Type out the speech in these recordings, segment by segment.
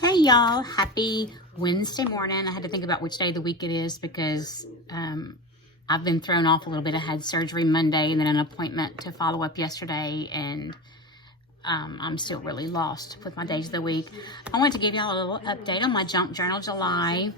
Hey y'all, happy Wednesday morning. I had to think about which day of the week it is because I've been thrown off a little bit. I had surgery Monday and then an appointment to follow up yesterday, and I'm still really lost with my days of the week. I wanted to give y'all a little update on my Junk Journal July.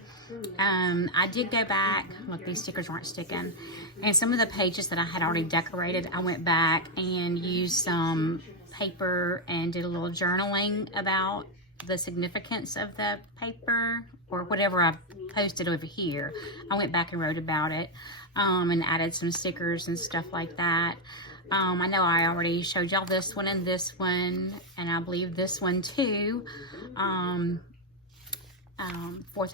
I did go back. Look, these stickers aren't sticking. And some of the pages that I had already decorated, I went back and used some paper and did a little journaling about the significance of the paper or whatever I posted over here. I went back and wrote about it and added some stickers and stuff like that. I know I already showed y'all this one, and I believe this one too. 4th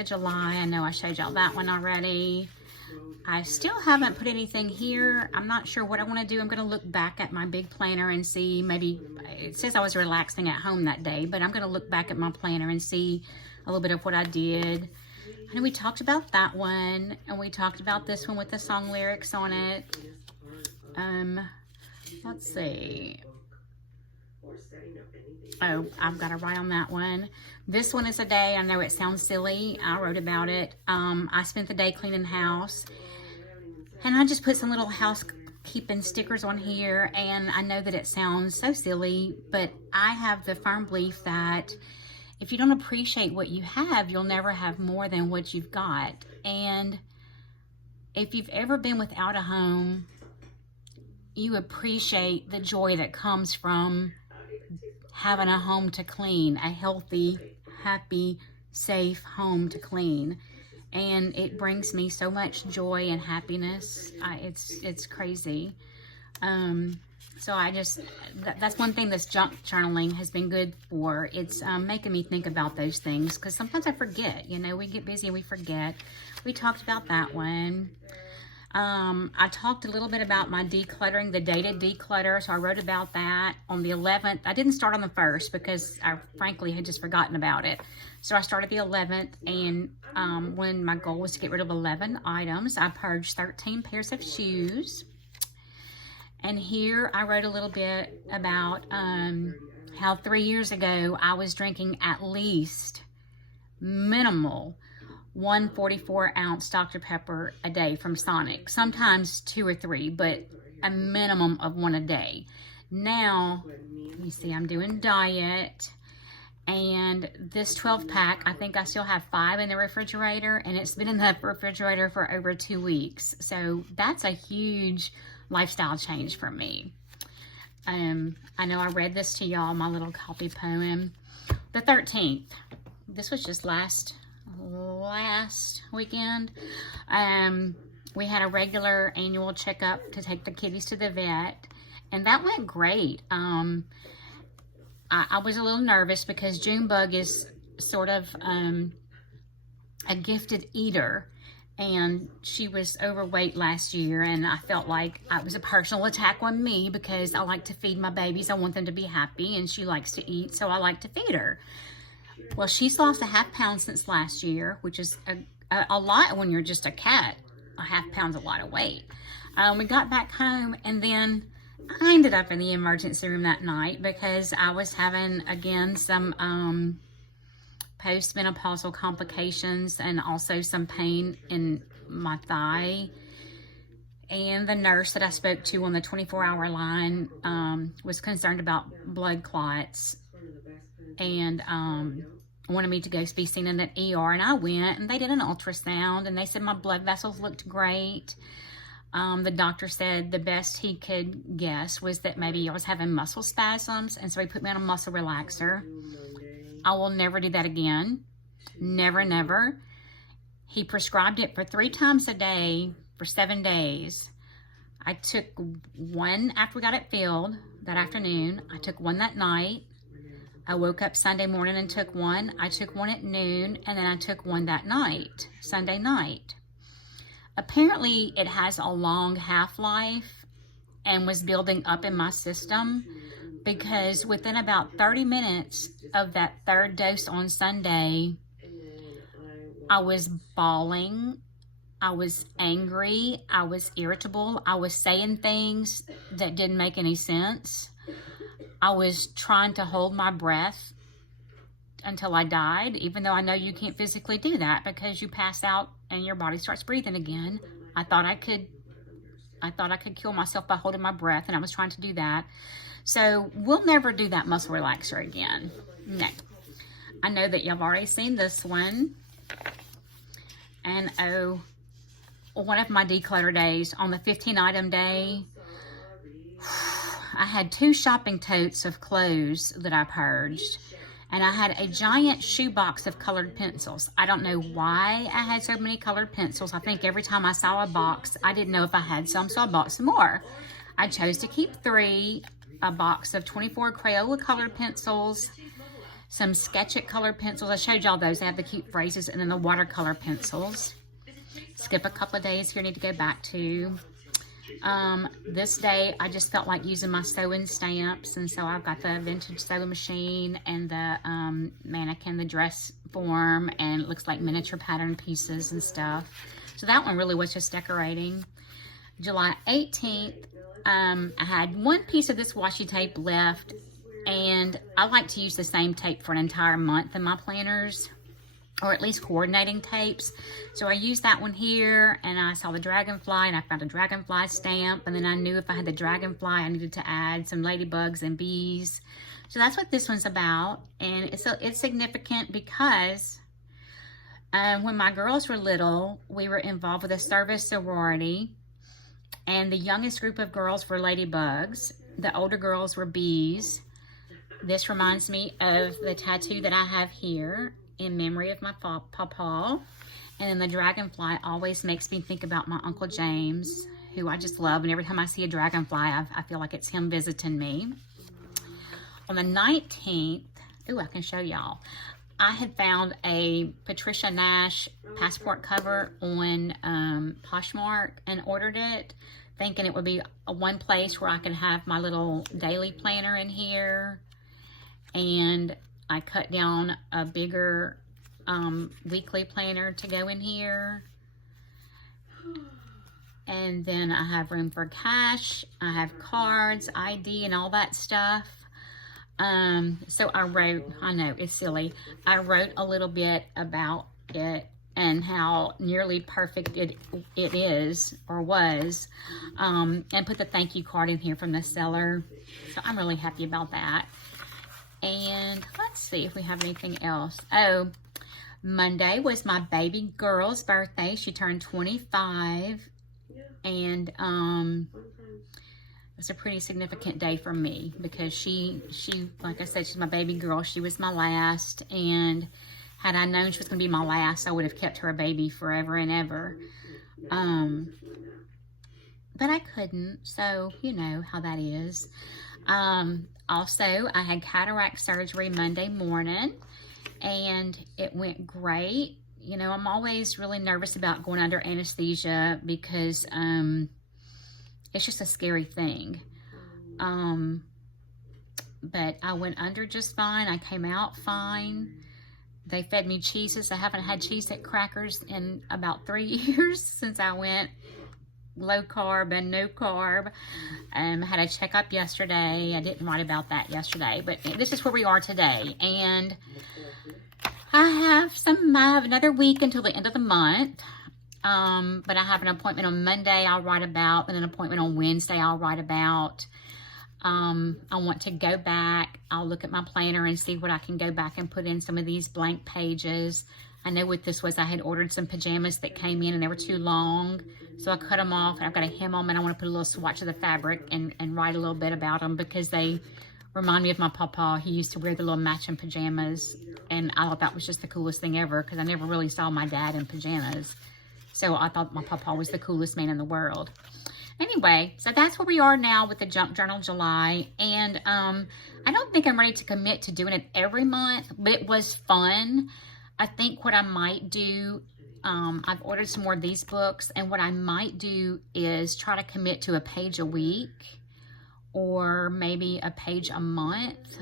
of July, I know I showed y'all that one already. I still haven't put anything here. I'm not sure what I want to do. I'm going to look back at my big planner and see, maybe, it says I was relaxing at home that day, but I'm going to look back at my planner and see a little bit of what I did. I know we talked about that one, and we talked about this one with the song lyrics on it. Let's see. Oh, I've got to write on that one. This one is a day, I know it sounds silly, I wrote about it. I spent the day cleaning the house, and I just put some little housekeeping stickers on here, and I know that it sounds so silly, but I have the firm belief that if you don't appreciate what you have, you'll never have more than what you've got. And if you've ever been without a home, you appreciate the joy that comes from having a home to clean, a healthy, happy, safe home to clean. And it brings me so much joy and happiness. It's crazy. So that's one thing this junk journaling has been good for. It's making me think about those things, because sometimes I forget. You know, we get busy and we forget. We talked about that one. I talked a little bit about my decluttering, the day to declutter. So I wrote about that on the 11th. I didn't start on the 1st because I frankly had just forgotten about it. So I started the 11th, and when my goal was to get rid of 11 items, I purged 13 pairs of shoes. And here I wrote a little bit about how 3 years ago I was drinking at least minimal 1 44-ounce Dr. Pepper a day from Sonic. Sometimes 2 or 3, but a minimum of 1 a day. Now, let me see, I'm doing diet. And this 12-pack, I think I still have 5 in the refrigerator, and it's been in the refrigerator for over 2 weeks. So that's a huge lifestyle change for me. I know I read this to y'all, my little copy poem. The 13th. This was just last weekend. We had a regular annual checkup to take the kitties to the vet, and that went great. I was a little nervous because Junebug is sort of a gifted eater, and she was overweight last year, and I felt like it was a personal attack on me because I like to feed my babies. I want them to be happy, and she likes to eat, so I like to feed her. Well, she's lost a ½ pound since last year, which is a lot when you're just a cat. A ½ pound's a lot of weight. We got back home, and then I ended up in the emergency room that night because I was having, again, some postmenopausal complications and also some pain in my thigh. And the nurse that I spoke to on the 24-hour line was concerned about blood clots and wanted me to go be seen in the ER. And I went, and they did an ultrasound, and they said my blood vessels looked great. The doctor said the best he could guess was that maybe I was having muscle spasms, and so he put me on a muscle relaxer. I will never do that again. Never, never. He prescribed it for 3 times a day for 7 days. I took one after we got it filled that afternoon. I took one that night. I woke up Sunday morning and took one. I took one at noon, and then I took one that night, Sunday night. Apparently, it has a long half-life and was building up in my system, because within about 30 minutes of that 3rd dose on Sunday, I was bawling, I was angry, I was irritable, I was saying things that didn't make any sense. I was trying to hold my breath until I died, even though I know you can't physically do that because you pass out and your body starts breathing again. I thought I could kill myself by holding my breath, and I was trying to do that. So we'll never do that muscle relaxer again. No. I know that you've already seen this one. And oh, one of my declutter days, on the 15-item day, I had 2 shopping totes of clothes that I purged. And I had a giant shoebox of colored pencils. I don't know why I had so many colored pencils. I think every time I saw a box, I didn't know if I had some, so I bought some more. I chose to keep 3, a box of 24 Crayola colored pencils, some Sketch It colored pencils. I showed y'all those. They have the cute phrases, and then the watercolor pencils. Skip a couple of days here, need to go back to. This day, I just felt like using my sewing stamps, and so I've got the vintage sewing machine and the mannequin, the dress form, and it looks like miniature pattern pieces and stuff. So that one really was just decorating. July 18th, I had 1 piece of this washi tape left, and I like to use the same tape for an entire month in my planners, or at least coordinating tapes. So I used that one here, and I saw the dragonfly, and I found a dragonfly stamp, and then I knew if I had the dragonfly, I needed to add some ladybugs and bees. So that's what this one's about, and it's significant because when my girls were little, we were involved with a service sorority, and the youngest group of girls were ladybugs. The older girls were bees. This reminds me of the tattoo that I have here in memory of my papa. And then the dragonfly always makes me think about my Uncle James, who I just love. And every time I see a dragonfly, I feel like it's him visiting me. On the 19th, ooh, I can show y'all. I had found a Patricia Nash passport cover on Poshmark and ordered it, thinking it would be one place where I could have my little daily planner in here. And I cut down a bigger weekly planner to go in here. And then I have room for cash. I have cards, ID, and all that stuff. So I wrote, I know it's silly, I wrote a little bit about it and how nearly perfect it is or was, and put the thank you card in here from the seller. So I'm really happy about that. And let's see if we have anything else. Oh, Monday was my baby girl's birthday. She turned 25, and it was a pretty significant day for me because she, like I said, she's my baby girl. She was my last, and had I known she was going to be my last, I would have kept her a baby forever and ever. But I couldn't, so you know how that is. Also, I had cataract surgery Monday morning, and it went great. You know, I'm always really nervous about going under anesthesia because it's just a scary thing. But I went under just fine. I came out fine. They fed me cheeses. I haven't had cheese at crackers in about 3 years since I went low carb and no carb. I had a checkup yesterday. I didn't write about that yesterday, but this is where we are today. And I have another week until the end of the month. But I have an appointment on Monday I'll write about, and an appointment on Wednesday I'll write about. I want to go back. I'll look at my planner and see what I can go back and put in some of these blank pages. I know what this was. I had ordered some pajamas that came in and they were too long, so I cut them off, and I've got to hem them, and I want to put a little swatch of the fabric and write a little bit about them because they remind me of my papa. He used to wear the little matching pajamas, and I thought that was just the coolest thing ever because I never really saw my dad in pajamas. So I thought my papa was the coolest man in the world. Anyway, so that's where we are now with the Junk Journal July. And I don't think I'm ready to commit to doing it every month, but it was fun. I think what I might do, I've ordered some more of these books, and what I might do is try to commit to a page a week or maybe a page a month,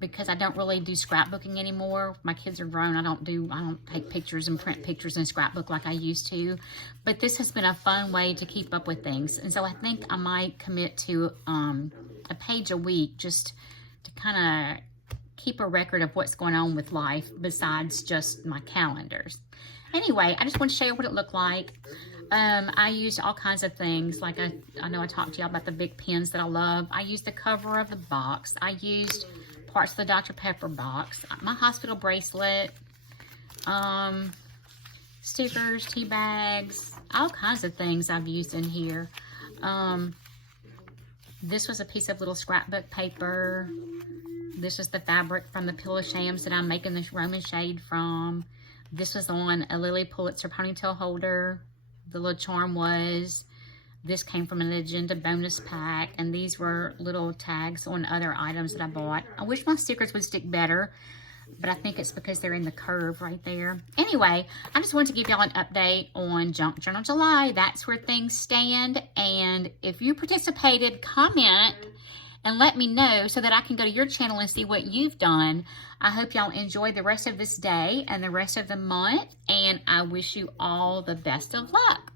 because I don't really do scrapbooking anymore. My kids are grown. I don't take pictures and print pictures and scrapbook like I used to. But this has been a fun way to keep up with things. And so I think I might commit to a page a week just to kind of keep a record of what's going on with life besides just my calendars. Anyway, I just want to show you what it looked like. I used all kinds of things. Like I know I talked to y'all about the big pens that I love. I used the cover of the box. I used parts of the Dr. Pepper box. My hospital bracelet. Stickers, tea bags, all kinds of things I've used in here. This was a piece of little scrapbook paper. This is the fabric from the Pillow Shams that I'm making this Roman shade from. This was on a Lily Pulitzer ponytail holder. The little charm was. This came from an Agenda bonus pack, and these were little tags on other items that I bought. I wish my stickers would stick better, but I think it's because they're in the curve right there. Anyway, I just wanted to give y'all an update on Junk Journal July. That's where things stand. And if you participated, comment and let me know so that I can go to your channel and see what you've done. I hope y'all enjoy the rest of this day and the rest of the month. And I wish you all the best of luck.